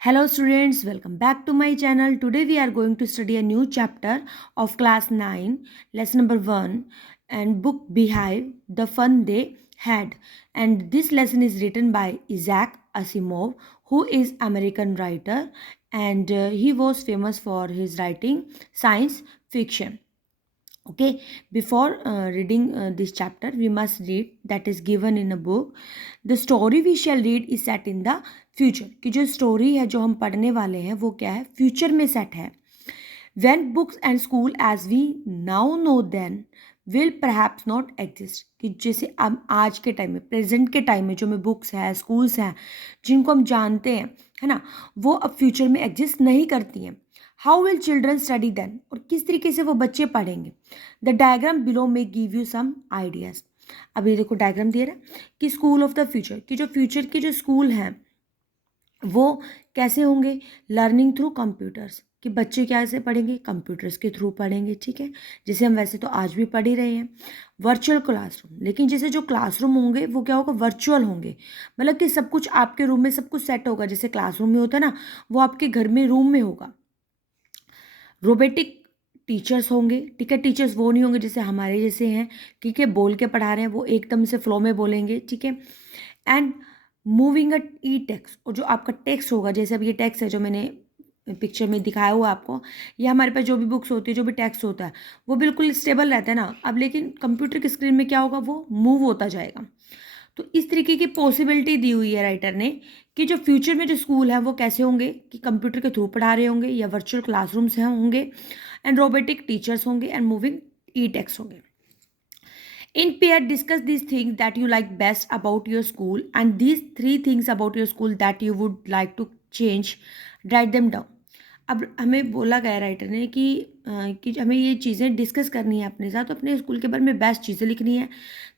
Hello students, welcome back to my channel. Today we are going to study a new chapter of class 9, lesson number 1 and book Beehive, The Fun They Had. And this lesson is written by Isaac Asimov, who is American writer, and he was famous for his writing science fiction. Okay, before reading this chapter we must read that is given in a book. The story we shall read is set in the future. कि जो story है जो हम पढ़ने वाले हैं वो क्या है, future में set है. When books and school as we now know them will perhaps not exist. कि जैसे अब आज के टाइम में, प्रेजेंट के टाइम में जो में बुक्स है, स्कूल्स हैं जिनको हम जानते हैं, है ना, वो अब फ्यूचर में एग्जिस्ट नहीं करती हैं. How will children study then, और किस तरीके से वो बच्चे पढ़ेंगे. द डायग्राम बिलो में गिव यू सम आइडियाज. अब ये देखो डायग्राम दिया है कि स्कूल ऑफ द फ्यूचर, कि जो फ्यूचर के जो स्कूल हैं वो कैसे होंगे. लर्निंग थ्रू कंप्यूटर्स, कि बच्चे कैसे पढ़ेंगे, कंप्यूटर्स के थ्रू पढ़ेंगे. ठीक है, जैसे हम वैसे तो आज भी पढ़ ही रहे हैं. वर्चुअल क्लासरूम, लेकिन जैसे जो क्लासरूम होंगे वो क्या होगा, वर्चुअल होंगे. मतलब कि सब कुछ आपके रूम में सब कुछ सेट होगा. जैसे क्लासरूम में होता है ना, वो आपके घर में रूम में होगा. रोबोटिक टीचर्स होंगे. ठीक है, टीचर्स वो नहीं होंगे जैसे हमारे जैसे हैं, ठीक है, बोल के पढ़ा रहे हैं, वो एकदम से फ्लो में बोलेंगे. ठीक है, and moving a E text, और जो आपका टेक्स्ट होगा, जैसे अब ये टेक्स्ट है जो मैंने पिक्चर में दिखाया हुआ आपको, ये हमारे पास जो भी बुक्स होती है, जो भी टेक्स्ट होता है, वो बिल्कुल स्टेबल रहता है ना. अब लेकिन कंप्यूटर की स्क्रीन में क्या होगा, वो मूव होता जाएगा. तो इस तरीके की पॉसिबिलिटी दी हुई है राइटर ने कि जो फ्यूचर में जो स्कूल है वो कैसे होंगे, कि कंप्यूटर के थ्रू पढ़ा रहे होंगे या वर्चुअल क्लासरूम्स हैं होंगे, एंड रोबोटिक टीचर्स होंगे, एंड मूविंग ई टेक्स्ट होंगे. In pair, discuss these things that you like best about your school and these three things about your school that you would like to change. Write them down. अब हमें बोला गया writer ने कि हमें ये चीज़ें डिस्कस करनी है अपने साथ, तो अपने स्कूल के बारे में बेस्ट चीज़ें लिखनी है,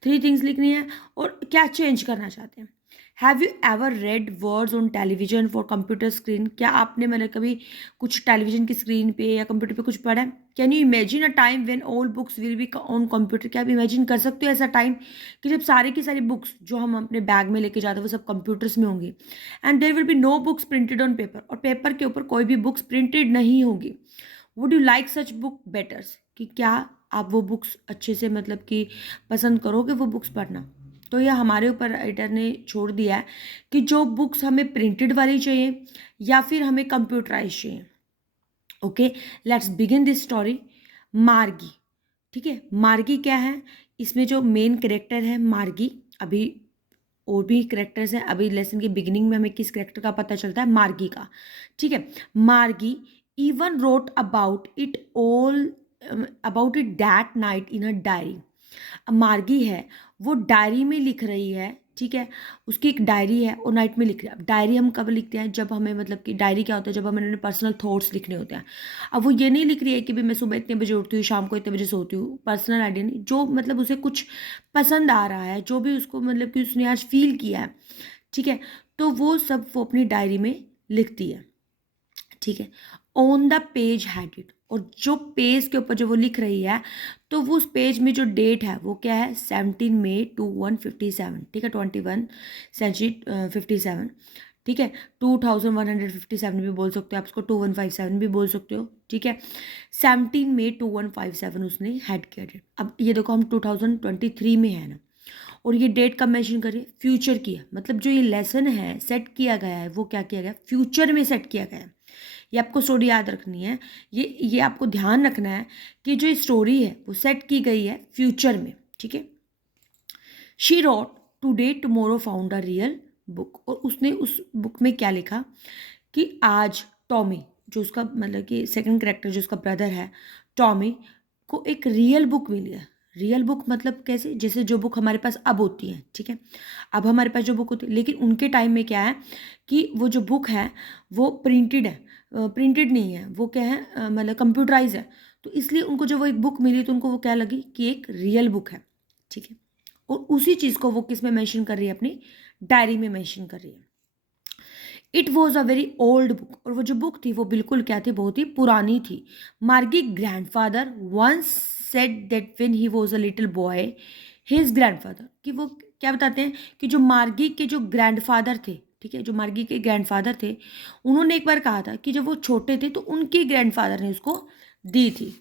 3 थिंग्स लिखनी है, और क्या चेंज करना चाहते हैं. Have you ever read words on television for computer screen, क्या आपने मतलब कभी कुछ टेलीविजन की स्क्रीन पे या कंप्यूटर पे कुछ पढ़ा है. Can you imagine a time when all books will be on computer, क्या आप इमेजिन कर सकते हो ऐसा टाइम कि जब सारी की सारी बुक्स जो हम अपने बैग में लेके जाते हैं वो सब कंप्यूटर्स में होंगी. And there will be no books printed on paper, और पेपर के ऊपर कोई भी बुक्स प्रिंटेड नहीं होगी. Would you like such book betters, कि क्या आप वो बुक्स अच्छे से मतलब कि पसंद करोगे वो बुक्स पढ़ना. तो यह हमारे ऊपर राइटर ने छोड़ दिया है कि जो बुक्स हमें प्रिंटेड वाली चाहिए या फिर हमें कंप्यूटराइज चाहिए. Okay, let's begin this story. मार्गी. ठीक है, मार्गी क्या है, इसमें जो मेन कैरेक्टर है मार्गी. अभी और भी करेक्टर्स हैं, अभी लेसन की बिगिनिंग में हमें किस करेक्टर का पता चलता है, मार्गी का. ठीक है, मार्गी even wrote about it that night in a diary. मार्गी है वो डायरी में लिख रही है. ठीक है, उसकी एक डायरी है और नाइट में लिख रही है. डायरी हम कब लिखते हैं, जब हमें मतलब कि डायरी क्या होता है, जब हमें अपने पर्सनल थॉट्स लिखने होते हैं. अब वो ये नहीं लिख रही है कि भाई मैं सुबह इतने बजे उठती हूँ, शाम को इतने बजे सोती हूँ. पर्सनल आइडिया नहीं, जो मतलब उसे कुछ पसंद आ रहा है, जो भी उसको मतलब कि उसने आज फील किया है. ठीक है, तो वो सब वो अपनी डायरी में लिखती है. ठीक है, on the page had it, और जो पेज के ऊपर जो वो लिख रही है, तो वो उस पेज में जो डेट है वो क्या है, 17 मई 2157. ठीक है, 21 सेंचुरी 57. ठीक है, 2157 भी बोल सकते हो आप इसको, 2157 भी बोल सकते हो. ठीक है, 17 मई 2157 उसने हैड किया डेट. अब ये देखो हम 2023 में है ना, और ये डेट कब मेंशन करिए, फ्यूचर की है. मतलब जो ये लेसन है सेट किया गया है वो क्या किया गया, फ्यूचर में सेट किया गया है. ये आपको स्टोरी याद रखनी है, ये आपको ध्यान रखना है कि जो स्टोरी है वो सेट की गई है फ्यूचर में. ठीक है, she wrote today tomorrow found a real book, और उसने उस बुक में क्या लिखा कि आज टॉमी, जो उसका मतलब कि सेकंड कैरेक्टर जो उसका ब्रदर है, टॉमी को एक रियल बुक मिली है. रियल बुक मतलब कैसे, जैसे जो बुक हमारे पास अब होती है. ठीक है, अब हमारे पास जो बुक होती है, लेकिन उनके टाइम में क्या है कि वो जो बुक है वो प्रिंटेड है, प्रिंटेड नहीं है, वो क्या है मतलब कंप्यूटराइज है. तो इसलिए उनको जब वो एक बुक मिली तो उनको वो क्या लगी कि एक रियल बुक है. ठीक है, और उसी चीज़ को वो किस में मेंशन कर रही है, अपनी डायरी में मेंशन कर रही है. It was a very old book, और वो जो बुक थी वो बिल्कुल क्या थी, बहुत ही पुरानी थी. Margie grandfather once said that when he was a little boy his grandfather, कि वो क्या बताते हैं कि जो मार्गी के जो ग्रैंडफादर थे, ठीक है, जो मार्गी के ग्रैंडफादर थे, उन्होंने एक बार कहा था कि जब वो छोटे थे तो उनके ग्रैंडफादर ने उसको दी थी।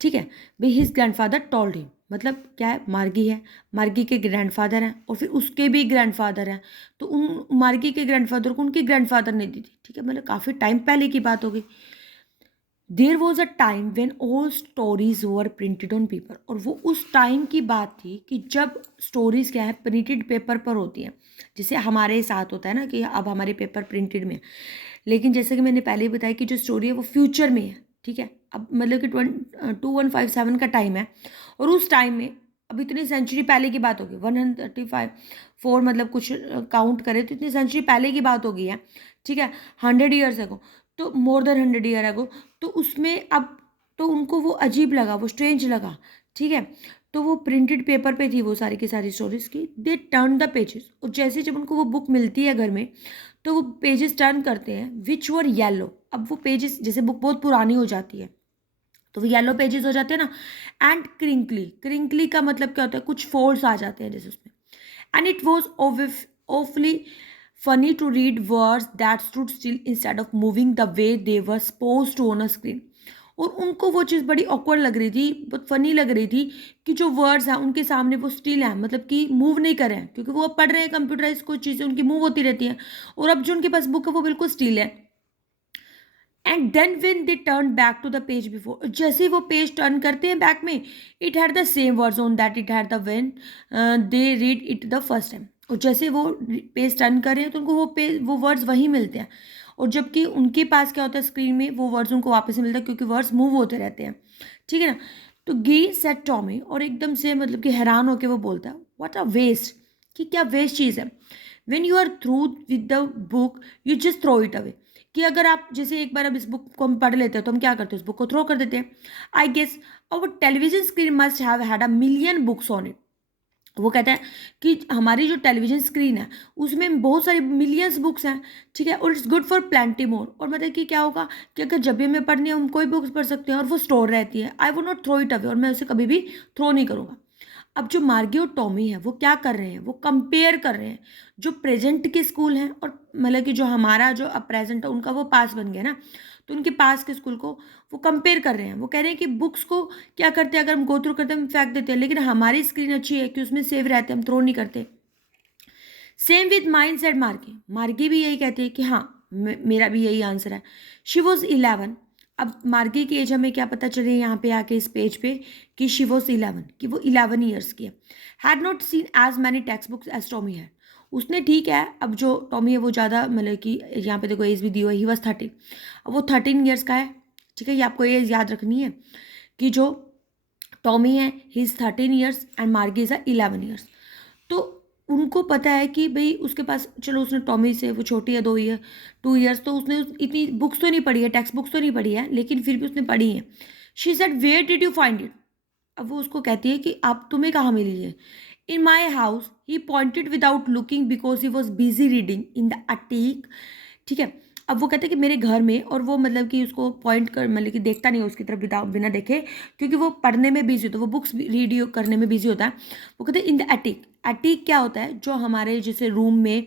ठीक है, भाई हिज ग्रैंडफादर टोल्ड हिम, मतलब क्या है, मार्गी है, मार्गी के ग्रैंडफादर हैं और फिर उसके भी ग्रैंडफादर हैं, तो उन मार्गी के ग्रैंडफादर को उनके ग्रैंडफादर ने दी थी। ठीक है, मतलब काफ़ी टाइम पहले की बात हो गई। There was a time when all stories were printed on paper, और वो उस टाइम की बात थी कि जब स्टोरीज क्या है, प्रिंटेड पेपर पर होती हैं, जैसे हमारे साथ होता है ना कि अब हमारे पेपर प्रिंटेड में है। लेकिन जैसे कि मैंने पहले ही बताया कि जो स्टोरी है वो फ्यूचर में है। ठीक है, अब मतलब कि 2157 का टाइम है, और उस टाइम में अब इतनी सेंचुरी पहले की बात होगी, 135 4 मतलब कुछ काउंट करें तो इतनी सेंचुरी पहले की बात होगी है। ठीक है, 100 ईयर्स एगो, तो मोर देन 100 ईयर एगो, तो उसमें अब तो उनको वो अजीब लगा, वो स्ट्रेंज लगा। ठीक है, तो वो प्रिंटेड पेपर पे थी वो सारी की सारी स्टोरीज की। दे टर्न द पेजेस, और जैसे जब उनको वो बुक मिलती है घर में, तो वो पेजेस टर्न करते हैं, विच वर येलो। अब वो पेजेस, जैसे बुक बहुत पुरानी हो जाती है तो वो येलो पेजेस हो जाते हैं ना। एंड क्रिंकली, क्रिंकली का मतलब क्या होता है, कुछ फोल्ड्स आ जाते हैं जैसे उसमें। And it was awfully funny to read words that stood still instead of moving the way they were supposed to on a screen. और उनको वो चीज़ बड़ी awkward लग रही थी, बहुत फनी लग रही थी कि जो वर्ड्स हैं उनके सामने वो स्टिल हैं, मतलब कि मूव नहीं कर रहे हैं, क्योंकि वो अब पढ़ रहे हैं कंप्यूटराइज, कुछ चीज़ें उनकी मूव होती रहती हैं, और अब जो उनके पास बुक है वो बिल्कुल स्टिल है। And then when they turn back to the page before, जैसे ही वो पेज टर्न करते हैं बैक में, it had the same words on that it had the when they read it the first time. और जैसे वो पेज टर्न कर रहे हैं तो उनको वो वर्ड्स वहीं मिलते हैं, और जबकि उनके पास क्या होता है स्क्रीन में, वो वर्ड्स उनको वापस से मिलता है क्योंकि वर्ड्स मूव होते रहते हैं। ठीक है ना। तो गी सेट टॉमी, और एकदम से मतलब कि हैरान होकर वो बोलता है, व्हाट अ वेस्ट, कि क्या वेस्ट चीज़ है। When you are through with the book you just throw it away, कि अगर आप जैसे एक बार अब इस बुक को हम पढ़ लेते हैं तो हम क्या करते हैं, उस बुक को थ्रो कर देते हैं। I guess our television screen must have had a million books on it. वो कहते हैं कि हमारी जो टेलीविजन स्क्रीन है उसमें बहुत सारी मिलियंस बुक्स हैं। ठीक है, और इट्स गुड फॉर प्लेंटी मोर, और मतलब कि क्या होगा कि अगर जब भी हमें पढ़नी है हम कोई बुक्स पढ़ सकते हैं, और वो स्टोर रहती है। I would not throw it away, और मैं उसे कभी भी थ्रो नहीं करूँगा। अब जो मार्गी और टॉमी है वो क्या कर रहे हैं, वो कंपेयर कर रहे हैं जो प्रेजेंट के स्कूल हैं, और मतलब कि जो हमारा जो अब प्रेजेंट है उनका वो पास बन गया ना, तो उनके पास के स्कूल को वो कंपेयर कर रहे हैं। वो कह रहे हैं कि बुक्स को क्या करते हैं, अगर हम गो थ्रू करते हैं हम फेंक देते हैं, लेकिन हमारी स्क्रीन अच्छी है कि उसमें सेव रहते हैं, हम थ्रो नहीं करते। सेम विद माइंड सेड मार्गी, मार्गी भी यही कहती है कि हाँ मेरा भी यही आंसर है। She was 11। अब मार्गी की एज हमें क्या पता चले यहाँ पे आके इस पेज पे कि शी वॉज 11, कि वो 11 ईयर्स की है। Had not seen as many text books as Tommy है। उसने, ठीक है, अब जो टॉमी है वो ज़्यादा मतलब कि यहाँ पे देखो एज भी दी हुई है, ही वॉज 30, अब वो 13 ईयर्स का है। ठीक है, ये आपको एज याद रखनी है कि जो टॉमी है ही इज़ 13 ईयर्स एंड मार्गी इज़ 11 ईयर्स। तो उनको पता है कि भाई उसके पास, चलो उसने टॉमी से, वो छोटी है 2 ईयर 2 ईयर्स, तो उसने इतनी बुक्स तो नहीं पढ़ी है, टेक्स्ट बुक्स तो नहीं पढ़ी है, लेकिन फिर भी उसने पढ़ी है। She said where did you find it. अब वो उसको कहती है कि आप तुम्हें कहाँ मिली है। In my house he pointed without looking because he was busy reading in the attic. ठीक है, अब वो कहते हैं कि मेरे घर में, और वो मतलब कि उसको पॉइंट कर, मतलब कि देखता नहीं है उसकी तरफ बिना देखे, क्योंकि वो पढ़ने में बिजी होता है, वो बुक्स रीड करने में बिजी होता है। वो कहते हैं इन द एटिक। एटिक क्या होता है, जो हमारे जैसे रूम में,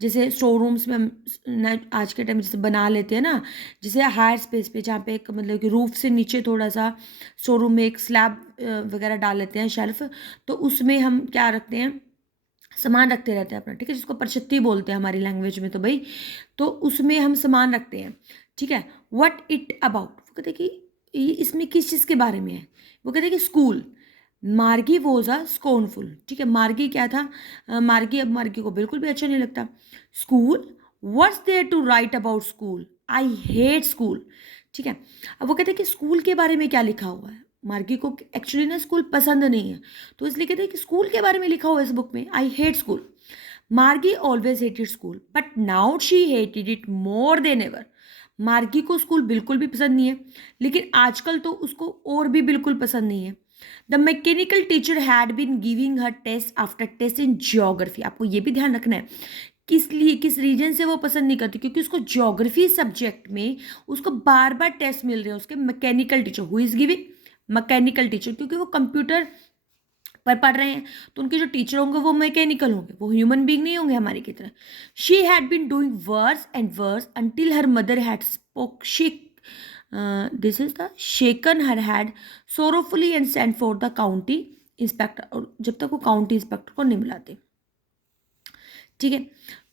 जैसे स्टोर रूम्स में हम आज के टाइम में जैसे बना लेते हैं ना, जैसे हायर स्पेस पे जहाँ पे एक मतलब कि रूफ से नीचे थोड़ा सा स्टोर रूम में एक स्लैब वगैरह डाल लेते हैं, शेल्फ, तो उसमें हम क्या रखते हैं, सामान रखते रहते हैं अपना। ठीक है, जिसको परछत्ती बोलते हैं हमारी लैंग्वेज में, तो भाई तो उसमें हम सामान रखते हैं। ठीक है, व्हाट इट अबाउट, वो कहते हैं कि ये इसमें किस चीज़ के बारे में है। वो कहते हैं कि स्कूल। मार्गी वॉज अ स्कोनफुल। ठीक है, मार्गी क्या था, मार्गी, अब मार्गी को बिल्कुल भी अच्छा नहीं लगता। School, what's there to write about school, I hate school. ठीक है, अब वो कहते हैं कि स्कूल के बारे में क्या लिखा हुआ है। मार्गी को एक्चुअली ना स्कूल पसंद नहीं है, तो इसलिए कहते हैं कि स्कूल के बारे में लिखा हुआ है इस बुक में, आई हेट स्कूल। मार्गी always hated school but now she hated it more than ever. मार्गी को स्कूल बिल्कुल भी पसंद नहीं है, लेकिन आजकल तो उसको और भी बिल्कुल पसंद नहीं है। The mechanical teacher had been giving her test after test in geography. आपको ये भी ध्यान रखना है किस लिए, किस रीजन से वो पसंद नहीं करती, क्योंकि उसको ज्योग्राफी सब्जेक्ट में उसको बार बार टेस्ट मिल रहे हैं उसके mechanical teacher, who is giving mechanical teacher, क्योंकि वो कंप्यूटर पर पढ़ रहे हैं तो उनके जो टीचर होंगे वो मैकेनिकल होंगे, वो ह्यूमन बीइंग नहीं होंगे हमारी की तरह। She had been doing worse and worse until her mother had spoke this is the shaken her head sorrowfully and send for the county inspector, और जब तक वो काउंटी इंस्पेक्टर को नहीं बुलाते, ठीक है।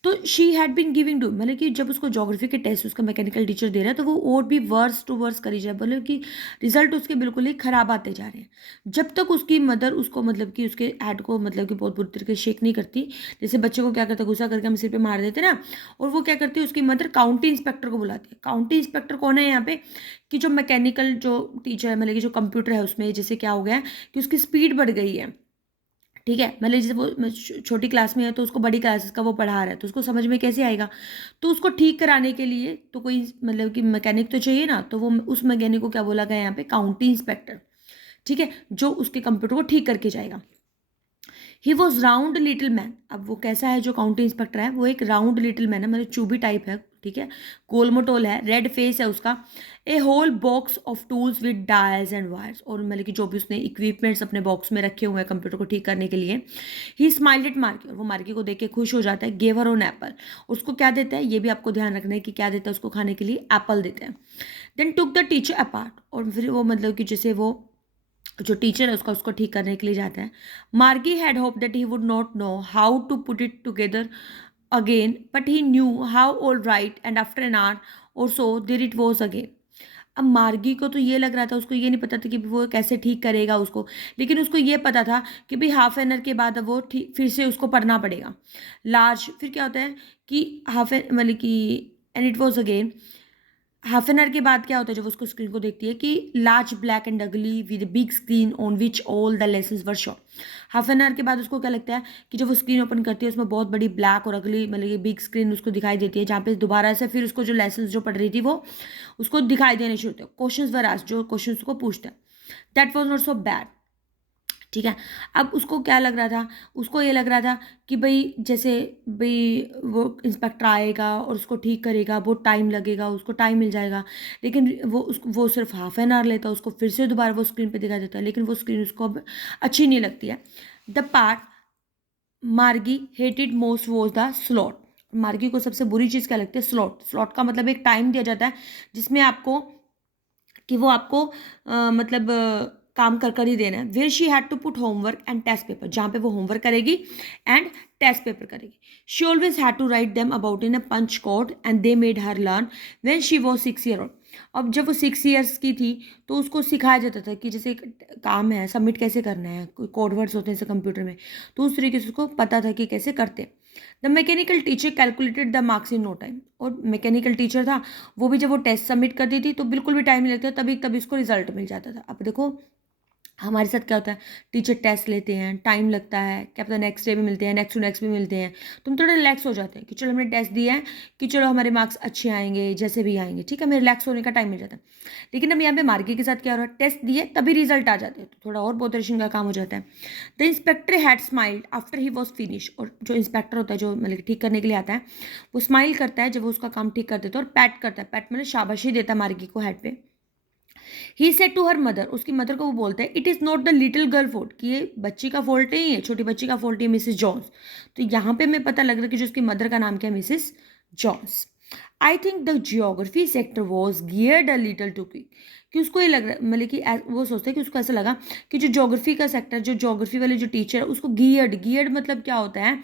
तो she had been giving to, मतलब कि जब उसको ज्योग्राफी के टेस्ट उसका मैकेनिकल टीचर दे रहा है तो वो और भी वर्स टू वर्स करी जाए, मतलब कि रिजल्ट उसके बिल्कुल ही खराब आते जा रहे हैं, जब तक उसकी मदर उसको मतलब कि उसके हेड को मतलब कि बहुत बुरी तरीके से शेक नहीं करती। जैसे बच्चे को क्या करता है, गुस्सा करके हम सिर पे मार देते ना, और वो क्या करती है, उसकी मदर काउंटी इंस्पेक्टर को बुलाती है। काउंटी इंस्पेक्टर कौन है यहाँ पे, कि जो मैकेनिकल जो टीचर है, मतलब कि जो कंप्यूटर है उसमें जैसे क्या हो गया है कि उसकी स्पीड बढ़ गई है, ठीक है। मतलब जैसे वो छोटी क्लास में है तो उसको बड़ी क्लासेस का वो पढ़ा रहा है तो उसको समझ में कैसे आएगा, तो उसको ठीक कराने के लिए तो कोई मतलब कि मैकेनिक तो चाहिए ना, तो वो उस मैकेनिक को क्या बोला गया यहाँ पे, काउंटी इंस्पेक्टर, ठीक है, जो उसके कंप्यूटर को ठीक करके जाएगा। He was round little man, अब वो कैसा है जो काउंटी इंस्पेक्टर है, वो एक राउंड लिटिल मैन है, मतलब चूबी टाइप है, ठीक है, गोल मटोल है, रेड फेस है उसका, a whole box of tools with dials and wires, और मतलब कि जो भी उसने इक्विपमेंट्स अपने बॉक्स में रखे हुए हैं कंप्यूटर को ठीक करने के लिए। ही स्माइल्ड एट मार्की, और वो मार्की को देख के खुश हो जाता है। गेव हर ऑन एप्पल, उसको क्या देता है, ये भी आपको ध्यान रखना है कि क्या देता है उसको खाने के लिए, एप्पल देते हैं। Then took the teacher apart, और फिर वो मतलब कि जैसे वो जो टीचर है उसका उसको ठीक करने के लिए जाता है। Margie had hope that he would not know how to put it together again but he knew how all right and after an hour or so there it was again. अब मार्गी को तो ये लग रहा था, उसको ये नहीं पता था कि वो कैसे ठीक करेगा उसको, लेकिन उसको ये पता था कि भाई हाफ एन आवर के बाद अब वो ठीक फिर से उसको पढ़ना पड़ेगा लार्ज। फिर क्या होता है कि हाफ एन मतलब कि and it was again, half an hour के बाद क्या होता है जब उसको स्क्रीन को देखती है कि लार्ज ब्लैक एंड अगली with big screen on which all the lessons were show. Half an hour के बाद उसको क्या लगता है कि जब वो स्क्रीन ओपन करती है उसमें बहुत बड़ी ब्लैक और अगली मतलब ये बिग स्क्रीन उसको दिखाई देती है, जहाँ पे दोबारा से फिर उसको जो लेसन जो पढ़ रही थी वो उसको दिखाई देने शुरू होते हैं। क्वेश्चन वर आस्क्ड, जो क्वेश्चन उसको पूछते हैं, that was not so bad, ठीक है। अब उसको क्या लग रहा था, उसको ये लग रहा था कि भाई जैसे भाई वो इंस्पेक्टर आएगा और उसको ठीक करेगा, बहुत टाइम लगेगा, उसको टाइम मिल जाएगा, लेकिन वो सिर्फ हाफ एन आवर लेता है, उसको फिर से दोबारा वो स्क्रीन पे दिखा देता है, लेकिन वो स्क्रीन उसको अब अच्छी नहीं लगती है। द पार्ट मार्गी hated most was the slot, मार्गी को सबसे बुरी चीज़ क्या लगती है, स्लॉट। स्लॉट का मतलब एक टाइम दिया जाता है जिसमें आपको कि वो आपको मतलब काम कर कर ही देना है। Where she had to put homework and test paper, जहाँ पे वो होमवर्क करेगी एंड टेस्ट पेपर करेगी। She always had to write them about in a punch code and they made her learn when she was 6 year old. अब जब वो 6 years की थी तो उसको सिखाया जाता था कि जैसे एक काम है सबमिट कैसे करना है, कोई कोड वर्ड्स होते हैं जैसे कंप्यूटर में, तो उस तरीके से उसको पता था कि कैसे करते हैं। The mechanical teacher calculated the marks in no time, और मैकेनिकल टीचर था वो भी जब वो टेस्ट सबमिट कर दी थी तो बिल्कुल भी टाइम नहीं लगता, तभी तभी उसको रिजल्ट मिल जाता था। अब देखो हमारे साथ क्या होता है, टीचर टेस्ट लेते हैं, टाइम लगता है, क्या पता नेक्स्ट डे भी मिलते हैं, नेक्स्ट टू नेक्स्ट भी मिलते हैं, तो हम थोड़ा रिलैक्स हो जाते हैं कि चलो हमने टेस्ट दिया है कि चलो हमारे मार्क्स अच्छे आएंगे, जैसे भी आएंगे, ठीक है, हमें रिलैक्स होने का टाइम मिल जाता है। लेकिन अब यहाँ पे मार्की के साथ क्या हो रहा है, टेस्ट दिए तभी रिजल्ट आ जाते हैं, तो थोड़ा और बोथरेशन का काम हो जाता है। The inspector had smiled after he was finish, और जो इंस्पेक्टर होता है जो मतलब ठीक करने के लिए आता है वो स्माइल करता है जब वो उसका काम ठीक कर देता है और पैट करता है, पैट मतलब शाबाशी देता है मार्गी को हेड पे। He said to her mother, उसकी मदर को वो बोलता है it is not the little girl fault, कि ये बच्ची का फॉल्ट नहीं है, छोटी बच्ची का फॉल्ट है, मिसेस जॉन्स। तो यहाँ पे हमें पता लग रहा है कि जो उसकी मदर का नाम क्या है, Mrs Jones. I think the geography sector was geared a little too quick, कि उसको ये लग रहा मतलब कि वो सोचता है कि उसको ऐसा लगा कि जो ज्योग्राफी का सेक्टर, जो ज्योग्राफी वाले जो टीचर है उसको गियर्ड, गियर्ड मतलब क्या होता है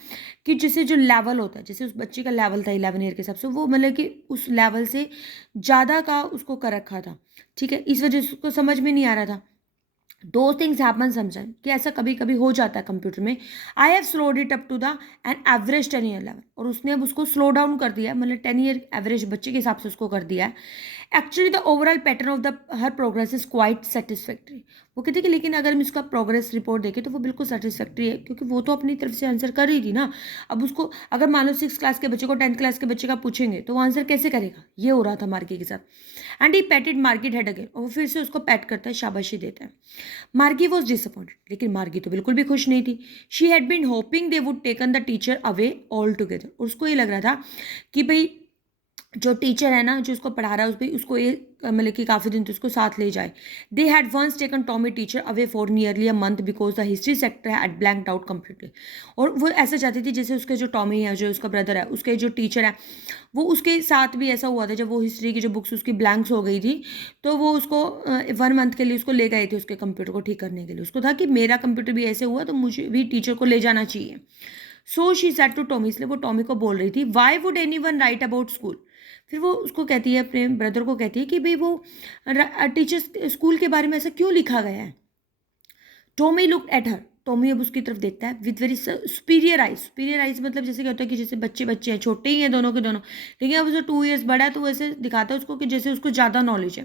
कि जैसे जो लेवल होता है, जैसे उस बच्चे का लेवल था 11 ईयर के हिसाब से, वो मतलब कि उस लेवल से ज़्यादा का उसको कर रखा था, ठीक है, इस वजह से उसको समझ में नहीं आ रहा था। दो थिंग्स हैपन समटाइम, कि ऐसा कभी कभी हो जाता है कंप्यूटर में। I have slowed it up to the an average 10 year level, और उसने अब उसको स्लो डाउन कर दिया है, मतलब 10 ईयर एवरेज बच्चे के हिसाब से उसको कर दिया है। Actually the overall pattern of the her progress is quite satisfactory, वो कहते हैं कि लेकिन अगर हम इसका प्रोग्रेस रिपोर्ट देखें तो वो बिल्कुल सेटिस्फैक्ट्री है, क्योंकि वो तो अपनी तरफ से आंसर कर रही थी ना। अब उसको अगर मान लो 6 क्लास के बच्चे को 10th क्लास के बच्चे का पूछेंगे तो वो आंसर कैसे करेगा, ये हो रहा था मार्की के साथ। And he पैटेड marquee head again, और फिर से उसको पैट करता है, शाबाशी देता है। मार्गी वॉज डिसअपॉइंटेड, लेकिन मार्गी तो बिल्कुल भी खुश नहीं थी। She had been hoping they would taken the teacher away all together, उसको ये लग रहा था कि भाई जो टीचर है ना, जो उसको पढ़ा रहा है, उसको ये मतलब कि काफ़ी दिन तो उसको साथ ले जाए. They had once taken Tommy teacher away for nearly a month because the history sector had blanked out completely. और वो ऐसा चाहती थी जैसे उसके जो टॉमी है, जो उसका ब्रदर है, उसके जो टीचर है, वो उसके साथ भी ऐसा हुआ था. जब वो हिस्ट्री की जो बुक्स उसकी ब्लैंक्स हो गई थी, तो वो उसको 1 मंथ के लिए उसको ले गए थे उसके कंप्यूटर को ठीक करने के लिए. उसको था कि मेरा कंप्यूटर भी ऐसे हुआ तो मुझे भी टीचर को ले जाना चाहिए. So she said to Tommy, इसलिए वो टॉमी को बोल रही थी, why would anyone write about school. फिर वो उसको कहती है, अपने ब्रदर को कहती है कि भाई वो टीचर स्कूल के बारे में ऐसा क्यों लिखा गया है. Tommy look at her, Tommy अब उसकी तरफ देखता है with very superior eyes. Superior eyes मतलब जैसे क्या होता है कि जैसे बच्चे बच्चे हैं, छोटे ही हैं दोनों के दोनों, लेकिन अब उसे 2 years बड़ा है तो वैसे दिखाता है उसको कि जैसे उसको ज़्यादा नॉलेज है.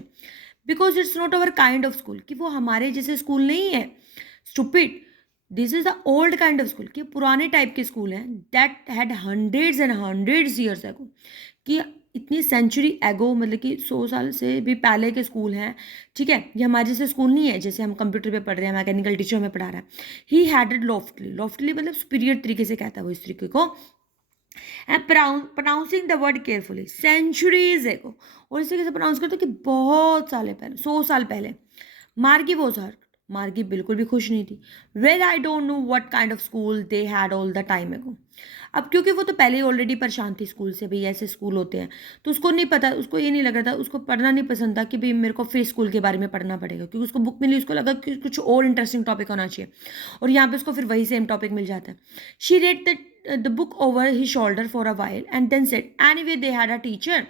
Because it's not our kind of school, कि वो हमारे जैसे स्कूल नहीं है. Stupid, this is the old kind of school, कि पुराने टाइप के स्कूल हैं. That had hundreds and hundreds years ago, कि इतनी सेंचुरी एगो, मतलब कि 100 साल से भी पहले के स्कूल हैं. ठीक है, ये हमारे जैसे स्कूल नहीं है जैसे हम कंप्यूटर पे पढ़ रहे हैं, मैकेनिकल टीचर हमें पढ़ा रहा है. ही हैडेड लॉफ्टली, लॉफ्टली मतलब सुपीरियर तरीके से कहता है वो इस तरीके को. And pronouncing the word carefully, centuries ago, और इस तरीके से प्रोनाउंस करते कि बहुत साल पहले, 100 साल पहले. मार्गी वॉज हर, मार्गी बिल्कुल भी खुश नहीं थी. Well I don't know what kind of school they had all the time एगो. अब क्योंकि वो तो पहले ही ऑलरेडी परेशान थी स्कूल से, भाई ऐसे स्कूल होते हैं, तो उसको नहीं पता, उसको ये नहीं लग रहा था, उसको पढ़ना नहीं पसंद था कि भाई मेरे को फिर स्कूल के बारे में पढ़ना पड़ेगा, क्योंकि उसको बुक मिली, उसको लगा कि कुछ और इंटरेस्टिंग टॉपिक होना चाहिए, और यहाँ पे उसको फिर वही सेम टॉपिक मिल जाता है. She read the book over he shoulder for a while and then said anyway they had a teacher.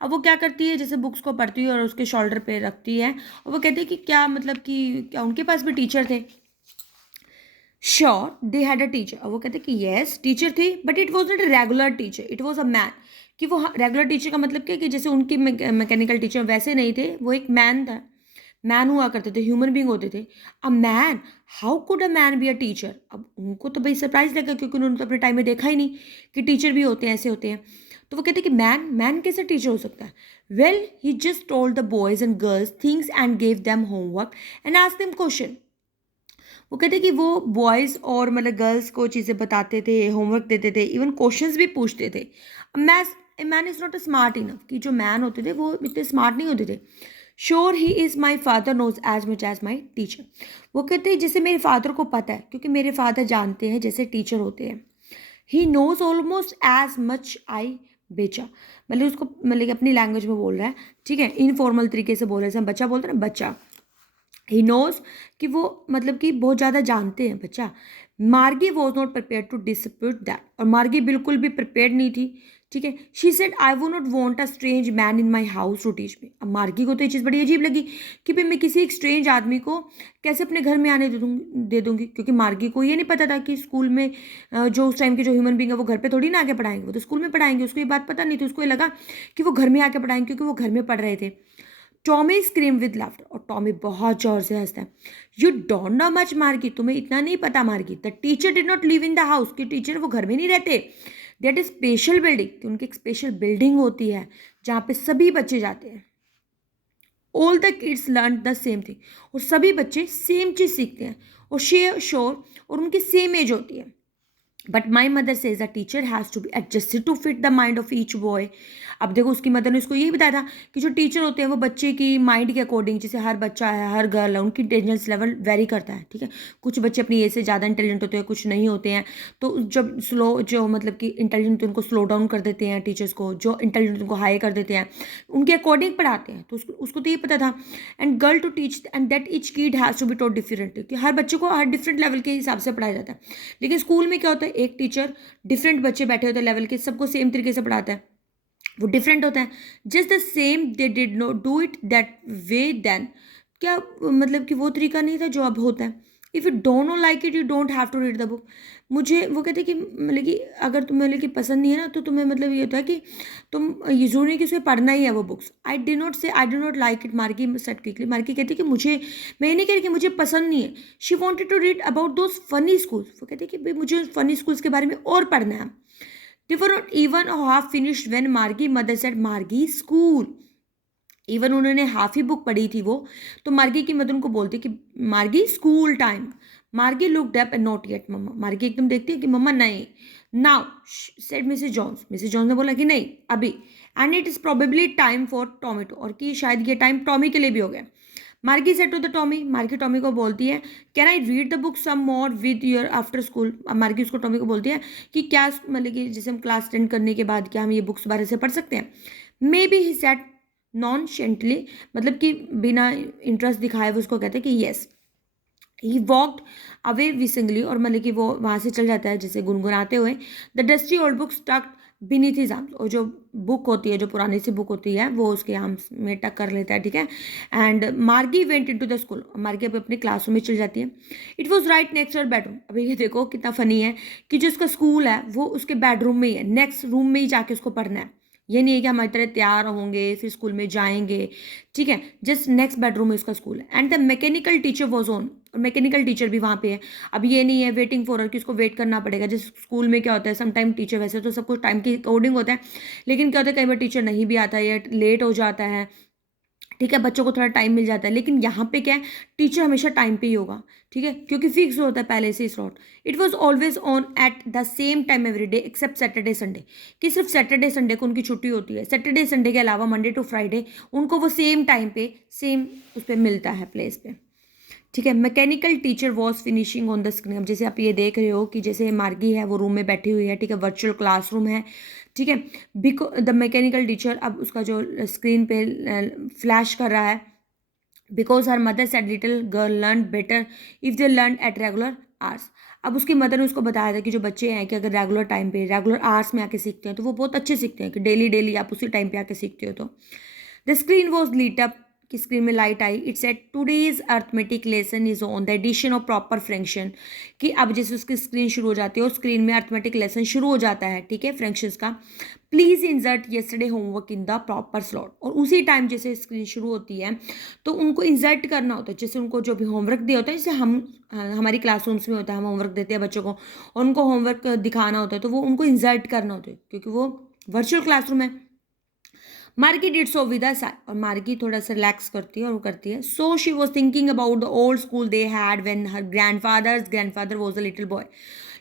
अब वो क्या करती है, जैसे बुक्स को पढ़ती है और उसके शोल्डर पे रखती है, और वो कहती है कि क्या मतलब कि क्या उनके पास भी टीचर थे. Sure they had a teacher. अब वो कहते हैं कि येस टीचर थी, but it was not a regular teacher, it was a man. कि वो रेगुलर टीचर का मतलब क्या, कि जैसे उनके मैकेनिकल टीचर वैसे नहीं थे, वो एक मैन था. मैन हुआ करते थे, ह्यूमन बींग होते थे. A man, how could a man be a teacher. अब उनको तो भाई सरप्राइज लगा, क्योंकि उन्होंने तो अपने टाइम में देखा ही नहीं कि टीचर भी होते हैं, ऐसे होते हैं. तो वो कहते हैं कि मैन, मैन कैसे टीचर हो सकता है. Well he just told the boys and girls things and gave them homework and asked them question. वो कहते हैं कि वो बॉयज़ और मतलब गर्ल्स को चीज़ें बताते थे, होमवर्क देते थे, इवन क्वेश्चंस भी पूछते थे. Man is not a smart enough, कि जो मैन होते थे वो इतने स्मार्ट नहीं होते थे. Sure he is my father knows as much as my teacher. वो कहते हैं जैसे मेरे फादर को पता है, क्योंकि मेरे फादर जानते हैं जैसे टीचर होते हैं. He knows almost as much as बेचा, मतलब उसको मतलब कि अपनी लैंग्वेज में बोल रहा है. ठीक है, इनफॉर्मल तरीके से बोल रहे हैं, जैसे हम बच्चा बोलते हैं ना, बच्चा. ही नोज, कि वो मतलब कि बहुत ज़्यादा जानते हैं बच्चा. Margie was not prepare to dispute that, और मार्गी बिल्कुल भी प्रिपेयर नहीं थी. ठीक है, she said I would not want a strange man in my house to teach me. अब मार्गी को तो ये चीज़ बड़ी अजीब लगी कि भाई मैं किसी एक स्ट्रेंज आदमी को कैसे अपने घर में आने दे दूँगी, क्योंकि मार्गी को ये नहीं पता था कि स्कूल में जो उस टाइम के जो ह्यूमन बींग है वो घर पे थोड़ी ना आके पढ़ाएंगे, वो तो स्कूल में पढ़ाएंगे. उसको ये बात पता नहीं थी, उसको ये लगा कि वो घर में आके पढ़ाएंगे, क्योंकि वो घर में पढ़ रहे थे. टॉमी स्क्रीम विद लाफ्टर, और टॉमी बहुत जोर से हंसता है. यू डोंट नो मच मार्गी, तुम्हें इतना नहीं पता मार्गी. The teacher did not live in the house, कि टीचर वो घर में नहीं रहते. दैट इज स्पेशल बिल्डिंग, कि उनकी एक स्पेशल बिल्डिंग होती है जहाँ पे सभी बच्चे जाते हैं. All the kids learn the same thing, और सभी बच्चे सेम चीज़ सीखते हैं, और शेयर श्योर, और उनकी सेम एज होती है. But my mother says a teacher has to be adjusted to fit the mind of each boy. अब देखो उसकी मदर ने उसको यही बताया था कि जो टीचर होते हैं वो बच्चे की माइंड के अकॉर्डिंग, जैसे हर बच्चा है, हर गर्ल है, उनकी इंटेलिजेंस लेवल वेरी करता है. ठीक है, कुछ बच्चे अपनी एज से ज़्यादा इंटेलिजेंट होते हैं, कुछ नहीं होते हैं. तो जब स्लो, जो मतलब कि इंटेलिजेंट होते हैं उनको स्लो डाउन कर देते हैं टीचर्स को, जो इंटेलिजेंट उनको हाई कर देते हैं, उनके अकॉर्डिंग पढ़ाते हैं. तो उसको तो ये पता था. And girl to teach and that each kid has to be taught differently, कि हर बच्चे को हर डिफरेंट लेवल के हिसाब से पढ़ाया जाता है. लेकिन स्कूल में क्या होता है, एक टीचर डिफरेंट बच्चे बैठे होते हैं लेवल के, सबको सेम तरीके से पढ़ाता है, वो डिफरेंट होता है. Just the same they did not do it that way then, क्या मतलब कि वो तरीका नहीं था जो अब होता है. If you don't like it, you don't have to read the book. मुझे वो कहते हैं कि मतलब कि अगर तुम्हें मतलब कि पसंद नहीं है ना, तो तुम्हें मतलब ये होता है कि तुम ये जरूरी नहीं कि उसे पढ़ना ही है वो बुक्स. आई डि नॉट से I do not like it, marquee set quickly. Marquee कहती है कि मुझे, मैं ये नहीं कह रही कि मुझे पसंद नहीं है. She wanted to read about those funny schools. वो कहती है कि भाई मुझे फनी स्कूल्स के बारे में और पढ़ना है. They were not even half finished when Margie mother said Margie school. Even उन्होंने हाफ ही बुक पढ़ी थी वो, तो मार्गी की मदर उनको बोलती कि Margie school time. Margie looked up and not yet mamma. Margie एकदम देखती है कि मम्मा नहीं, now said Mrs Jones, Mrs Jones ने बोला कि नहीं अभी, and it is probably time for Tommy, और कि शायद ये टाइम टॉमी के लिए भी हो गया। Margie said to the Tommy, Margie Tommy को बोलती है can I read the book some more with your after school. Margie उसको टॉमी को बोलती है कि क्या मतलब कि जैसे हम क्लास 10 करने के बाद क्या हम ये बुक्स बारे से पढ़ सकते हैं। मे बी ही सेड नॉनशेंटली, मतलब कि बिना इंटरेस्ट दिखाए वो उसको कहते हैं कि येस। ही वॉकड अवे विसिंगली, और मतलब कि वो वहाँ से चल जाता है जैसे गुनगुनाते हुए। The dusty old book stuck beneath his arms, और जो बुक होती है, जो पुरानी सी बुक होती है, वो उसके आर्म्स में टक कर लेता है, ठीक है। एंड मार्गी वेंट इनटू द स्कूल, मार्गी अब अपने क्लासरूम में चल जाती है। It was right next her bedroom. अभी ये देखो कितना फनी है कि जो उसका स्कूल है वो उसके बेडरूम में ही है, नेक्स्ट रूम में ही जाके उसको पढ़ना है। ये नहीं है कि हमारी तरह तैयार होंगे फिर स्कूल में जाएंगे, ठीक है, जस्ट नेक्स्ट बेडरूम में उसका स्कूल है। And the mechanical teacher was on, और मैकेनिकल टीचर भी वहाँ पे है। अब ये नहीं है वेटिंग फॉर हर कि उसको वेट करना पड़ेगा, जैसे स्कूल में क्या होता है सम टाइम टीचर, वैसे तो सब कुछ टाइम के अकॉर्डिंग होता है, लेकिन क्या होता है कई बार टीचर नहीं भी आता है या लेट हो जाता है, ठीक है, बच्चों को थोड़ा टाइम मिल जाता है। लेकिन यहाँ पे क्या है, टीचर हमेशा टाइम पे ही होगा, ठीक है, क्योंकि फिक्स होता है पहले से ही slot. It was always on at the same time every day except Saturday Sunday, कि सिर्फ सैटरडे संडे को उनकी छुट्टी होती है। सैटरडे संडे के अलावा मंडे टू फ्राइडे उनको वो सेम टाइम पे सेम उस पर मिलता है प्लेस पे, ठीक है। Mechanical teacher was finishing on the screen. अब जैसे आप ये देख रहे हो कि जैसे मार्गी है वो रूम में बैठी हुई है, ठीक है, वर्चुअल क्लासरूम है, ठीक है। बिको द मैकेनिकल टीचर अब उसका जो स्क्रीन पे फ्लैश कर रहा है, because her mother said little girl learn better if they learn at regular hours. अब उसकी मदर ने उसको बताया था कि जो बच्चे हैं कि अगर रेगुलर टाइम पे रेगुलर आवर्स में आके सीखते हैं तो वो बहुत अच्छे सीखते हैं, कि डेली डेली आप उसी टाइम पे आके सीखते हो तो। The screen was lit up, कि स्क्रीन में लाइट आई। It said today's arithmetic lesson is on the addition of proper fraction, कि अब जैसे उसकी स्क्रीन शुरू हो जाती है और स्क्रीन में अर्थमेटिक लेसन शुरू हो जाता है, ठीक है, फ्रैक्शंस का। Please insert yesterday homework in the proper slot, और उसी टाइम जैसे स्क्रीन शुरू होती है तो उनको इंसर्ट करना होता है, जैसे उनको जो भी होमवर्क दिया होता है, जैसे हम हमारी क्लासरूम्स में होता है, हम होमवर्क देते हैं बच्चों को और उनको होमवर्क दिखाना होता है, तो वो उनको इंसर्ट करना होता है क्योंकि वो वर्चुअल क्लासरूम है। मार्गी did so with a Sai, और मार्गी थोड़ा सा रिलैक्स करती है और वो करती है। So she was thinking about the old school they had when her grandfather was a little boy.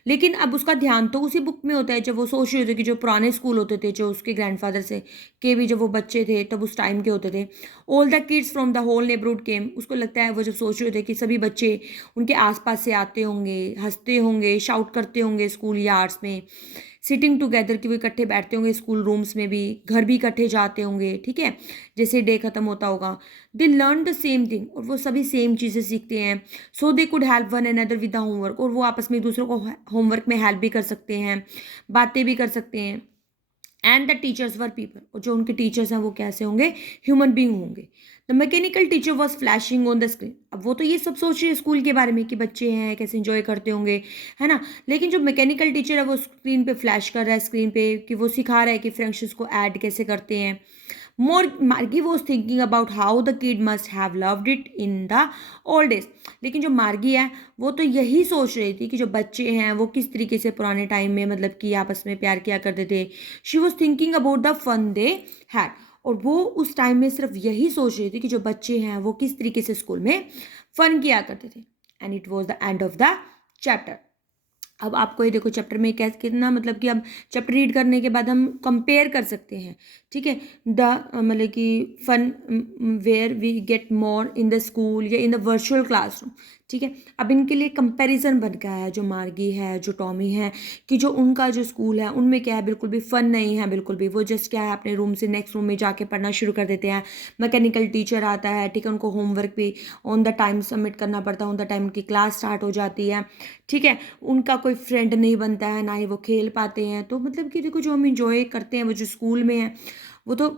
लेकिन अब उसका ध्यान तो उसी बुक में होता है जब वो सोच रही होती है कि जो पुराने स्कूल होते थे, जो उसके ग्रैंडफादर से के भी जब वो बच्चे थे तब उस टाइम के होते थे। All the kids from the whole neighbourhood came, उसको लगता है वो जब सोच रहे थे कि सभी बच्चे उनके आसपास से आते होंगे, हंसते होंगे, शाउट करते होंगे स्कूल यार्ड्स में, सिटिंग टुगेदर, कि वो इकट्ठे बैठते होंगे स्कूल रूम्स में भी, घर भी इकट्ठे जाते होंगे, ठीक है, जैसे डे खत्म होता होगा। They learn the same thing, और वो सभी सेम चीज़ें सीखते हैं। So they could help one another with the homework, और वो आपस में एक दूसरे को होमवर्क में हेल्प भी कर सकते हैं, बातें भी कर सकते हैं। And the teachers were people, और जो उनके टीचर्स हैं वो कैसे होंगे, ह्यूमन बींग होंगे। The mechanical teacher was flashing on the screen, अब वो तो ये सब सोच रही है स्कूल के बारे में कि बच्चे हैं कैसे इंजॉय करते होंगे, है ना, लेकिन जो मैकेनिकल टीचर है वो स्क्रीन पे फ्लैश कर रहा है, स्क्रीन पे, कि वो सिखा रहा है कि फ्रैक्शंस को ऐड कैसे करते हैं। मोर मार्गी was thinking about how the kid must have loved it in the old days, लेकिन जो मार्गी है वो तो यही सोच रही थी कि जो बच्चे हैं वो किस तरीके से पुराने टाइम में मतलब कि आपस में प्यार किया करते थे। She was thinking about the fun they had, और वो उस टाइम में सिर्फ यही सोच रही थी कि जो बच्चे हैं वो किस तरीके से स्कूल में फन किया करते थे। And it was the end of the chapter. अब आपको ये देखो चैप्टर में कैसे कितना मतलब कि अब चैप्टर रीड करने के बाद हम कंपेयर कर सकते हैं, ठीक है, द मतलब कि fun where we get more in the school या इन द वर्चुअल क्लासरूम, ठीक है। अब इनके लिए कंपैरिजन बन गया है, जो मार्गी है जो टॉमी है, कि जो उनका जो स्कूल है उनमें क्या है, बिल्कुल भी फन नहीं है, बिल्कुल भी, वो जस्ट क्या है अपने रूम से नेक्स्ट रूम में जाके पढ़ना शुरू कर देते हैं। मैकेनिकल टीचर आता है, ठीक है, उनको होमवर्क भी ऑन द टाइम सबमिट करना पड़ता है, ऑन द टाइम उनकी क्लास स्टार्ट हो जाती है, ठीक है, उनका कोई फ्रेंड नहीं बनता है, ना ही वो खेल पाते हैं। तो मतलब कि देखो जो हम इंजॉय करते हैं वो जो स्कूल में है वो तो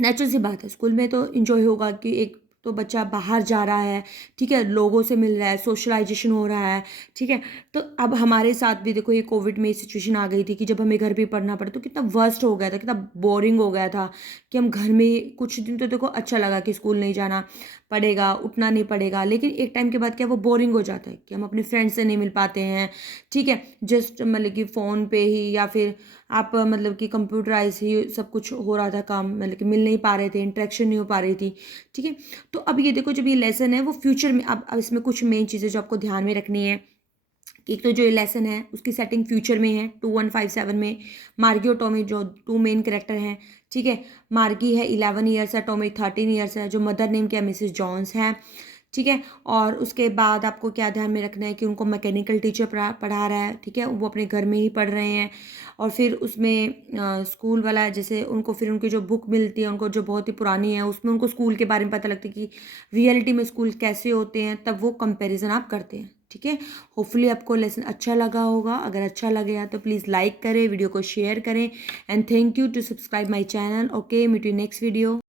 नेचुरल सी बात है, स्कूल में तो इंजॉय होगा कि एक तो बच्चा बाहर जा रहा है, ठीक है, लोगों से मिल रहा है, सोशलाइजेशन हो रहा है, ठीक है। तो अब हमारे साथ भी देखो ये कोविड में सिचुएशन आ गई थी कि जब हमें घर पे पढ़ना पड़ा तो कितना वर्स्ट हो गया था, कितना बोरिंग हो गया था कि हम घर में कुछ दिन तो देखो अच्छा लगा कि स्कूल नहीं जाना पड़ेगा, उठना नहीं पड़ेगा, लेकिन एक टाइम के बाद क्या वो बोरिंग हो जाता है कि हम अपने फ्रेंड से नहीं मिल पाते हैं, ठीक है, जस्ट मतलब कि फ़ोन पे ही या फिर आप मतलब कि कंप्यूटराइज ही सब कुछ हो रहा था काम, मतलब कि मिल नहीं पा रहे थे, इंटरेक्शन नहीं हो पा रही थी, ठीक है। तो अब ये देखो जब ये लेसन है वो फ्यूचर में, अब इसमें कुछ मेन चीज़ें जो आपको ध्यान में रखनी है एक तो जो ये लेसन है उसकी सेटिंग फ्यूचर में है 2157 में। मार्गी और टॉमी जो 2 मेन कैरेक्टर हैं, ठीक है। मार्गी है 11 ईयर्स है, टॉमी 13 ईयर्स है, जो मदर नेम क्या मिसेस जॉन्स है, ठीक है। और उसके बाद आपको क्या ध्यान में रखना है कि उनको मैकेनिकल टीचर पढ़ा रहा है, ठीक है, वो अपने घर में ही पढ़ रहे हैं। और फिर उसमें स्कूल वाला जैसे उनको फिर उनकी जो बुक मिलती है उनको जो बहुत ही पुरानी है, उसमें उनको स्कूल के बारे में पता लगता है कि रियलिटी में स्कूल कैसे होते हैं, तब वो कंपैरिजन आप करते हैं, ठीक है। होपफुली आपको लेसन अच्छा लगा होगा। अगर अच्छा लगे तो प्लीज़ लाइक करें, वीडियो को शेयर करें and thank you to subscribe my channel. Okay, meet you next video.